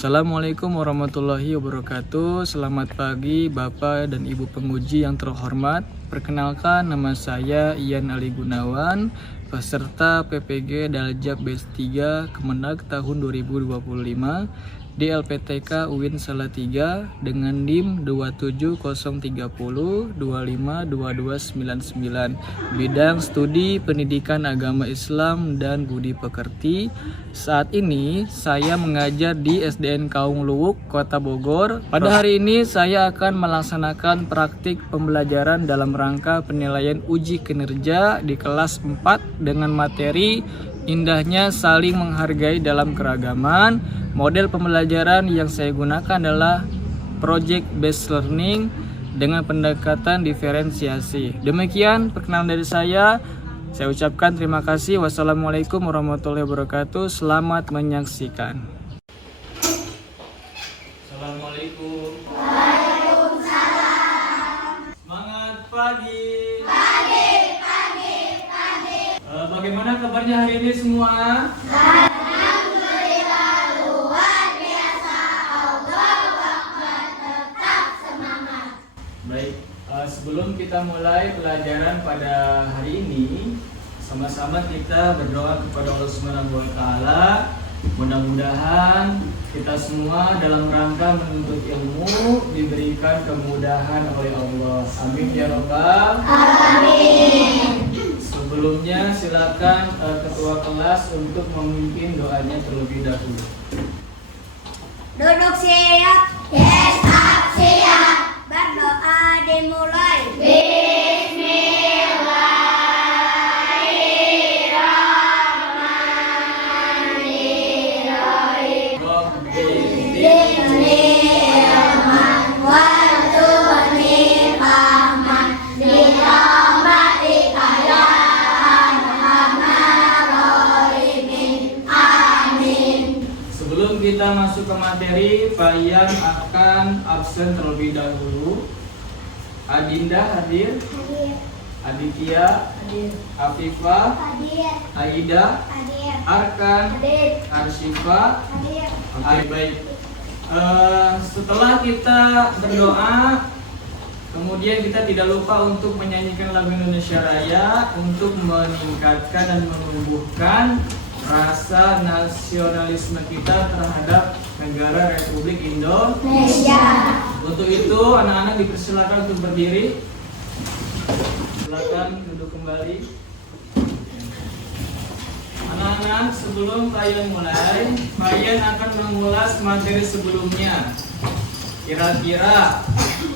Assalamualaikum warahmatullahi wabarakatuh. Selamat pagi Bapak dan Ibu penguji yang terhormat. Perkenalkan, nama saya Ian Ali Gunawan, peserta PPG Daljab BS3 Kemenag tahun 2025 di LPTK UIN Salatiga dengan NIM 27030252299, bidang studi pendidikan agama Islam dan budi pekerti. Saat ini saya mengajar di SDN Kaung Luwuk, Kota Bogor. Pada hari ini saya akan melaksanakan praktik pembelajaran dalam rangka penilaian uji kinerja di kelas 4 dengan materi indahnya saling menghargai dalam keragaman. Model pembelajaran yang saya gunakan adalah project based learning dengan pendekatan diferensiasi. Demikian perkenalan dari saya. Saya ucapkan terima kasih. Wassalamualaikum warahmatullahi wabarakatuh. Selamat menyaksikan. Assalamualaikum. Waalaikumsalam. Semangat pagi. Bagaimana kabarnya hari ini semua? Alhamdulillah luar biasa. Allahu Akbar, tetap semangat. Baik, sebelum kita mulai pelajaran pada hari ini, sama-sama kita berdoa kepada Allah Subhanahu wa Ta'ala. Mudah-mudahan kita semua dalam rangka menuntut ilmu diberikan kemudahan oleh Allah. Amin ya Rabbal. Amin. Sebelumnya silakan ketua kelas untuk memimpin doanya terlebih dahulu. Duduk siap. Yes, up siap. Berdoa dimulai. Bismillahirrahmanirrahim. Sebelum kita masuk ke materi, Pak Ian akan absen terlebih dahulu. Adinda hadir, Hadir. Aditya, Hadir. Afifah, Hadir. Aida, Hadir. Arkan, Hadir. Arsyifa. Hadir. Baik. Setelah kita berdoa, kemudian kita tidak lupa untuk menyanyikan lagu Indonesia Raya untuk meningkatkan dan menumbuhkan rasa nasionalisme kita terhadap negara Republik Indonesia. Untuk itu anak-anak dipersilakan untuk berdiri. Silakan duduk kembali. Anak-anak, sebelum kalian mulai, kalian akan mengulas materi sebelumnya. Kira-kira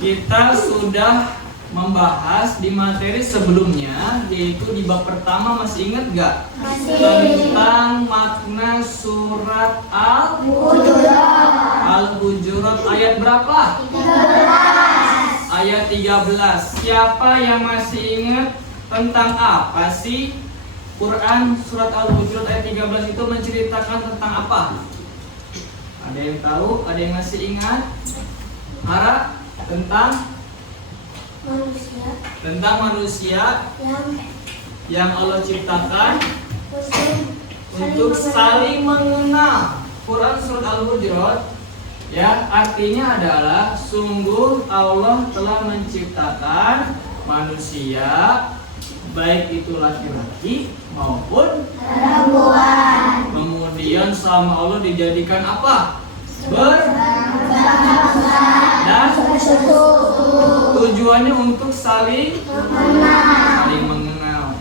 kita sudah membahas di materi sebelumnya, yaitu di bab pertama, masih ingat gak? Masih. Tentang makna surat Al-Hujurat ayat berapa? 13. Ayat 13. Siapa yang masih ingat tentang apa sih Quran surat Al-Hujurat ayat 13 itu menceritakan tentang apa? Ada yang tahu? Ada yang masih ingat? Harap tentang manusia yang Allah ciptakan untuk saling mengenal. Quran surat Al-Hujurat ya, artinya adalah sungguh Allah telah menciptakan manusia, baik itu laki-laki maupun Perempuan. kemudian sama Allah dijadikan apa? Dan tujuannya untuk saling mengenal.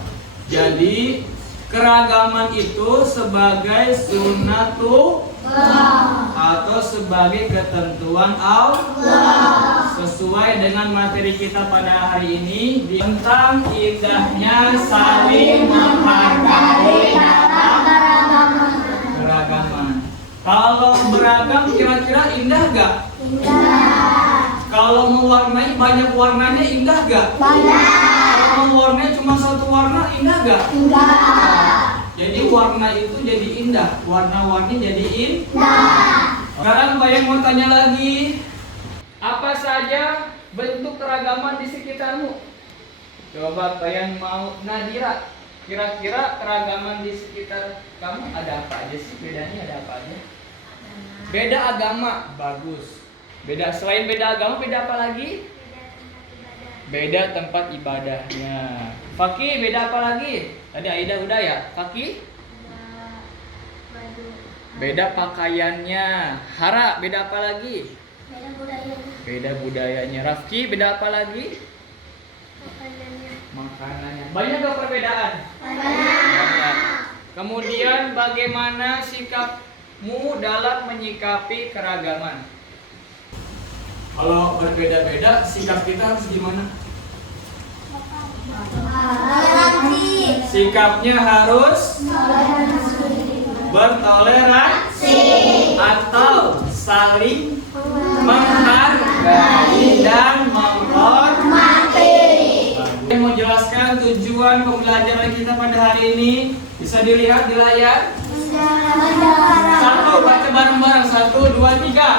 Jadi keragaman itu sebagai sunnatullah atau sebagai ketentuan Allah, sesuai dengan materi kita pada hari ini tentang indahnya saling menghargai dalam keragaman. Kalau beragam kira-kira indah gak? Indah. Kalau mewarnai banyak warnanya indah gak? Banyak. Kalau mewarnai cuma satu warna indah gak? Indah. Jadi warna itu jadi indah, warna-warni jadi Indah. Sekarang Bayang mau tanya lagi, apa saja bentuk keragaman di sekitarmu? Coba Bayang mau Nadira, kira-kira keragaman di sekitar kamu ada apa aja sih? Bedanya ada apa aja? Beda agama, bagus. Selain beda agama, beda apa lagi? Beda tempat ibadahnya. Fakih, beda apa lagi? Tadi Aida udah ya. Fakih? Beda pakaiannya. Hara, beda apa lagi? Beda budayanya. Rafki, beda apa lagi? Makanannya. Banyak gak perbedaan? Banyak. Kemudian bagaimana sikapmu dalam menyikapi keragaman? Kalau berbeda-beda, sikap kita harus gimana? Sikapnya harus bertoleransi atau saling menghargai dan menghormati. Saya mau jelaskan tujuan pembelajaran kita pada hari ini. Bisa dilihat di layar? Satu, baca bareng-bareng. 1, 2, 3.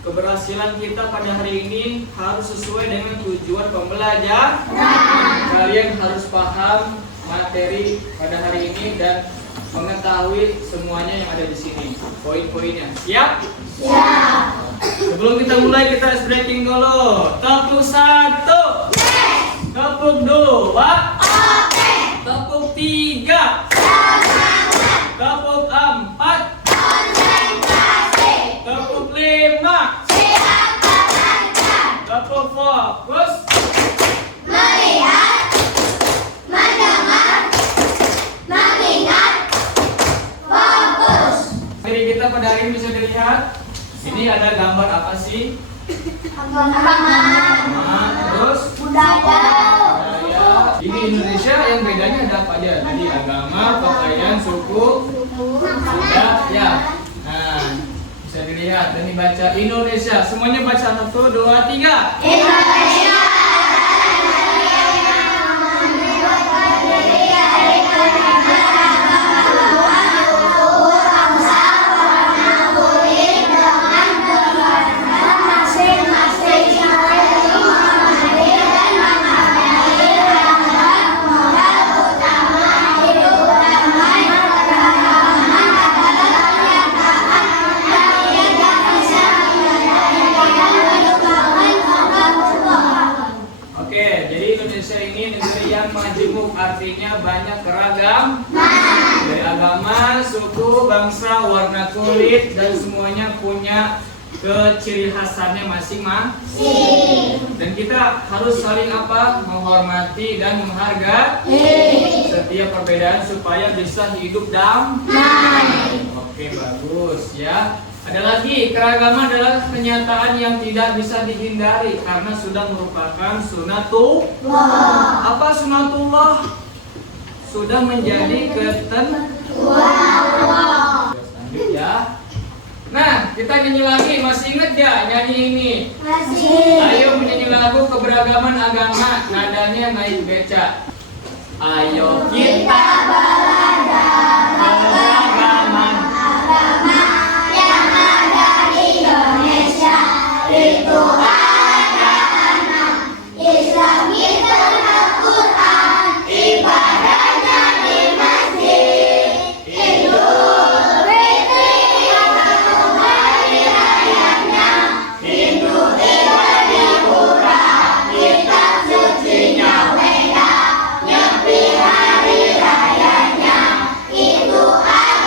Keberhasilan kita pada hari ini harus sesuai dengan tujuan pembelajaran. Kalian harus paham materi pada hari ini dan mengetahui semuanya yang ada di sini. Poin-poinnya. Siap? Siap. Sebelum kita mulai, kita ice breaking dulu. Tepuk 1. Tepuk 2. Tepuk 3. Tepuk 4. Tepuk 5. Tepuk fokus. Melihat, mendengar, mengingat, fokus. Materi kita pada hari ini bisa dilihat. Ini ada gambar apa sih? Agama, Terus budaya. Ini Indonesia yang bedanya ada apa aja? Jadi agama, pakaian, suku, budaya. Nah, bisa dilihat dan dibaca Indonesia. Semuanya baca 1, 2, 3. Indonesia. Majemuk artinya banyak keragam dari agama, suku, bangsa, warna kulit dan semuanya punya keciri khasannya masing-masing. Dan kita harus saling apa? Menghormati dan menghargai setiap perbedaan supaya bisa hidup damai. Oke, bagus ya. Ada lagi, keragaman adalah kenyataan yang tidak bisa dihindari karena sudah merupakan sunatullah. Apa sunatullah? Sudah menjadi ketentuan. Lanjut ya. Nah, kita nyanyi lagi. Masih ingat ya nyanyi ini? Masih. Ayo menyanyi lagu keberagaman agama. Nadanya naik beca. Ayo kita beragaman. Itu ada 6. Islam kita Al-Quran, ibadahnya di masjid. Idul Fitri hari rayanya, Hindu ibadah pura, kitab sucinya beda, nyepi hari rayanya. Itu ada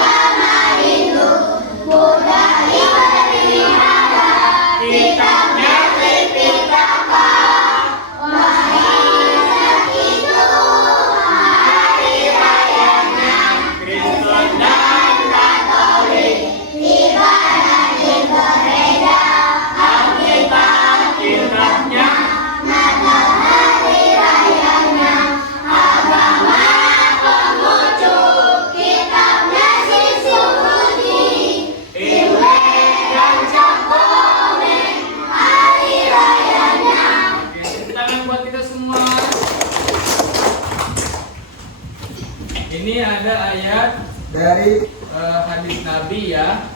Ini ada ayat dari hadis Nabi ya.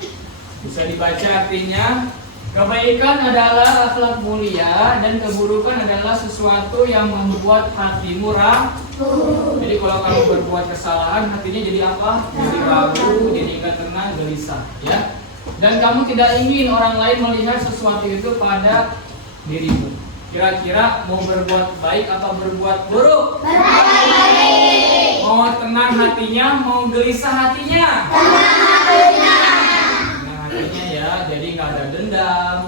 Bisa dibaca artinya, kebaikan adalah akhlak mulia dan keburukan adalah sesuatu yang membuat hatimu rapuh. Jadi kalau kamu berbuat kesalahan, hatinya jadi apa? Jadi rapuh, jadi nggak tenang, gelisah ya. Dan kamu tidak ingin orang lain melihat sesuatu itu pada dirimu. Kira-kira mau berbuat baik atau berbuat buruk? Baik. Mau tenang hatinya, mau gelisah hatinya? Tenang hatinya ya, jadi nggak ada dendam.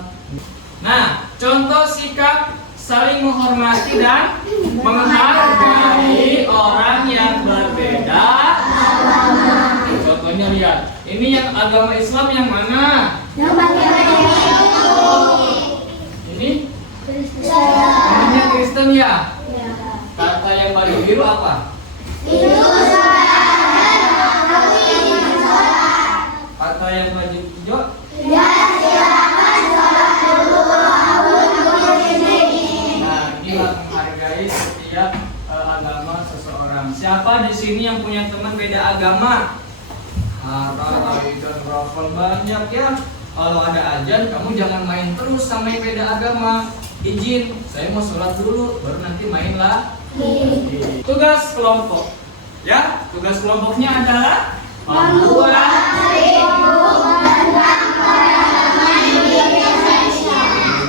Nah, contoh sikap saling menghormati dan menghargai orang yang berbeda. Contohnya lihat, ini yang agama Islam yang mana? Yang ini? Namanya Kristen ya? Kata yang baju biru apa? Kata yang baju hijau? Nah, inilah menghargai setiap agama seseorang. Siapa di sini yang punya teman beda agama? Banyak ya. Kalau ada ajan, kamu jangan main terus sama yang beda agama. Izin, saya mau sholat dulu, baru nanti main lah. Tugas kelompok, ya, tugas kelompoknya adalah membuat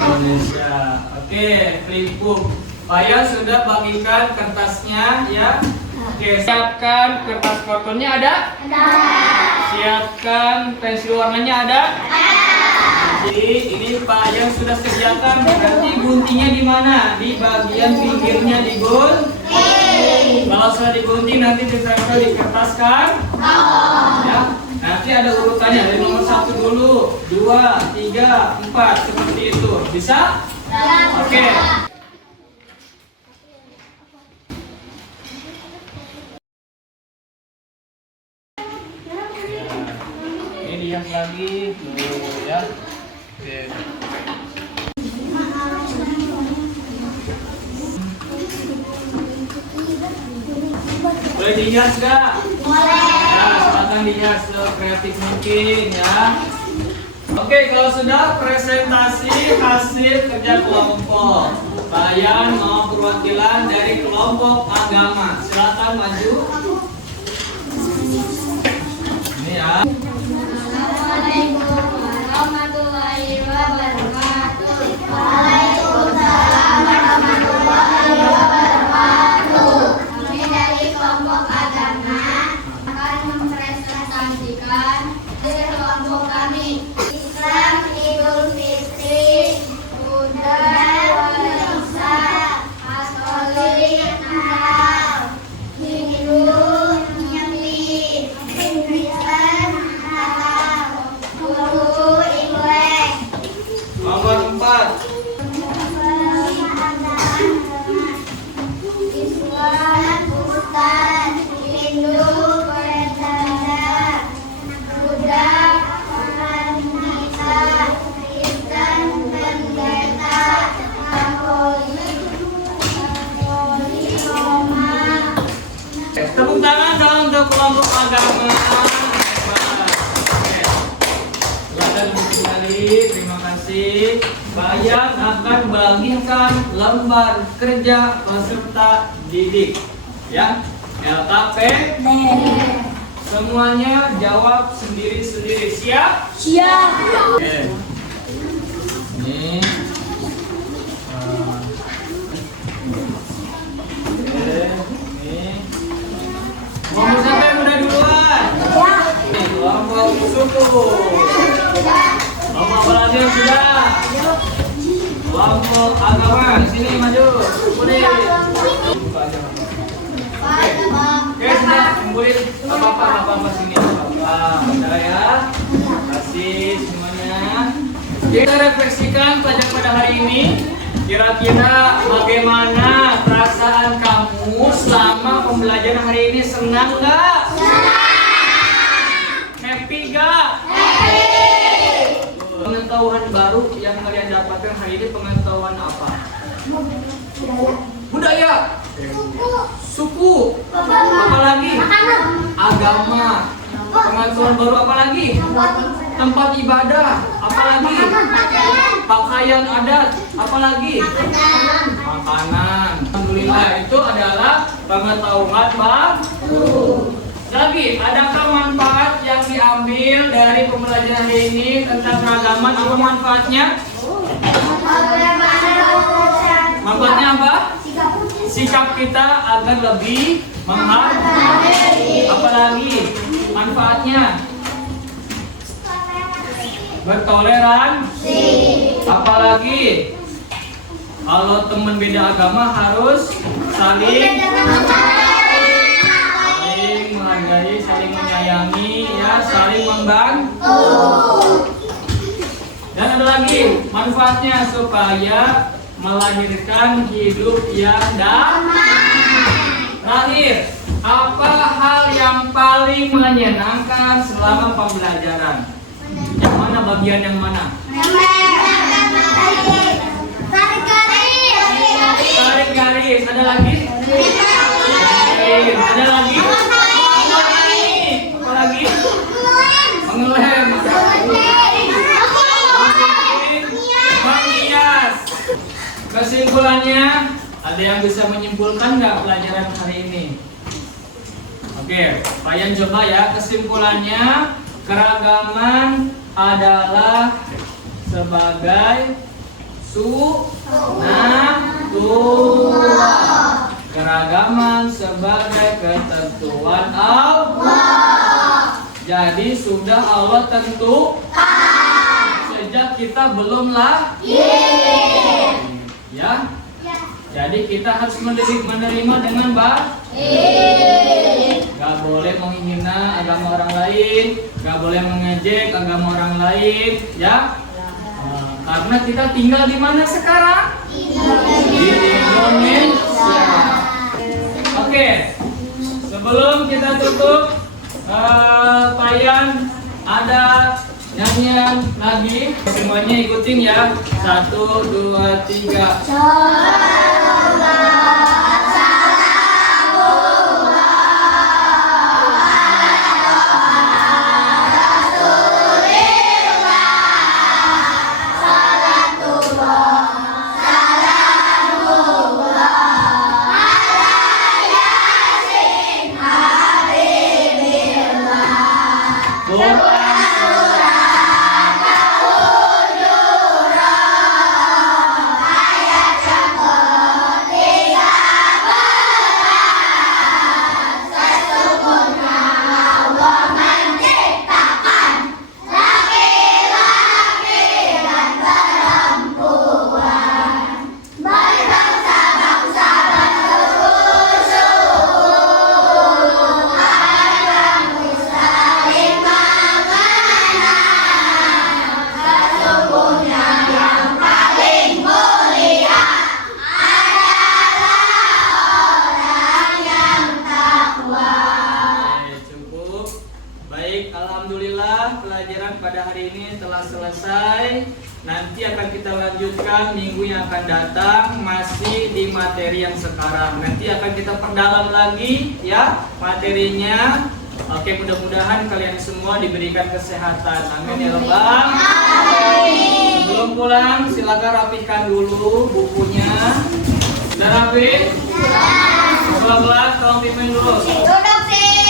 Indonesia. Oke, flipbook. Saya sudah bagikan kertasnya, ya. Oke, siapkan kertas kartonnya ada? Ada. Siapkan pensil warnanya ada? Jadi ini Pak yang sudah sediakan, berarti guntingnya di mana? Di bagian pinggirnya digunting. Kalau sudah digunting nanti ditempel di kertas kan? Ya. Nanti ada urutannya dari nomor 1 dulu, 2, 3, 4 seperti itu. Bisa? Oke. Ini dihias lagi dulu ya. Oke. Boleh dihias gak? Boleh. Ya, silakan dihias sekreatif mungkin ya. Oke, kalau sudah presentasi hasil kerja kelompok, kalian mau perwakilan dari kelompok agama, silakan maju. Ini ya. Assalamualaikum warahmatullahi wabarakatuh. Waalaikumsalam warahmatullahi wabarakatuh. Kami dari kelompok agama akan mempresentasikan hasil kelompok kami. Islam, Idul Fitri, Budaya, Waisak, Katolik, Natal, Hindu, Nyali, Kristen, Natal, Guru, Imlek. Nomor 4. Islam, Ustaz, Hindu, Pendana, Buddha, Wanita, Kristen, Pendeta, Katolik, Roma. Tepuk tangan dong untuk kelompok agama. Oke. Silakan kembali. Terima kasih. Bayang akan bagikan lembar kerja peserta didik, ya. LKP. Semuanya jawab sendiri-sendiri. Siap? Siap. Oke. Ini. Ini. Mau siapa yang udah duluan? Nih, kelompok suku. Kelompok apa lagi yang sudah? Kelompok agama. Sini maju. Kumpulin. Buka aja. Oke, sudah kumpulin. Apa-apa sini. Udah ya. Terima kasih semuanya. Kita refleksikan pelajaran pada hari ini. Kira-kira bagaimana perasaan kamu selama pembelajaran hari ini? Senang nggak? Happy nggak? Pengetahuan baru yang kalian dapatkan hari ini pengetahuan apa? Budaya. Suku. Apalagi? Agama. Pengetahuan baru apalagi? Tempat ibadah. Apalagi? Pakaian adat. Apalagi? Makanan. Alhamdulillah, itu adalah pengetahuan baru. Lagi, adakah manfaat yang diambil dari pembelajaran hari ini tentang keragaman? Apa manfaatnya? Manfaatnya apa? Sikap kita agar lebih menghargai. Apalagi manfaatnya? Bertoleransi. Apalagi? Kalau teman beda agama harus saling menghargai, saling menyayangi, ya, saling membantu. Dan ada lagi manfaatnya supaya melahirkan hidup yang damai. Terakhir, apa hal yang paling menyenangkan selama pembelajaran? Yang mana, bagian yang mana? Tarik garis. Ada lagi? Ada lagi? Apa lagi? Mengelem. Menghias. Kesimpulannya, ada yang bisa menyimpulkan nggak pelajaran hari ini? Oke, kalian coba ya. Kesimpulannya, keragaman adalah sebagai sunatullah. Keragaman sebagai ketentuan Allah. Jadi sudah Allah tentukan sejak kita belum lahir. Ya. Jadi kita harus menerima dengan baik. Gak boleh menghina agama orang lain, gak boleh mengejek agama orang lain, ya. Karena kita tinggal di mana sekarang? Di Indonesia. Oke, sebelum kita tutup, Payan ada nyanyian lagi. Semuanya ikutin ya. 1, 2, 3. Alhamdulillah, pelajaran pada hari ini telah selesai. Nanti akan kita lanjutkan minggu yang akan datang, masih di materi yang sekarang. Nanti akan kita perdalam lagi ya materinya. Oke, mudah-mudahan kalian semua diberikan kesehatan. Amin ya Rabbal alamin. Sebelum pulang, silakan rapikan dulu bukunya. Sudah rapi? Pelan-pelan, tolong pimpin dulu. Duduk sih.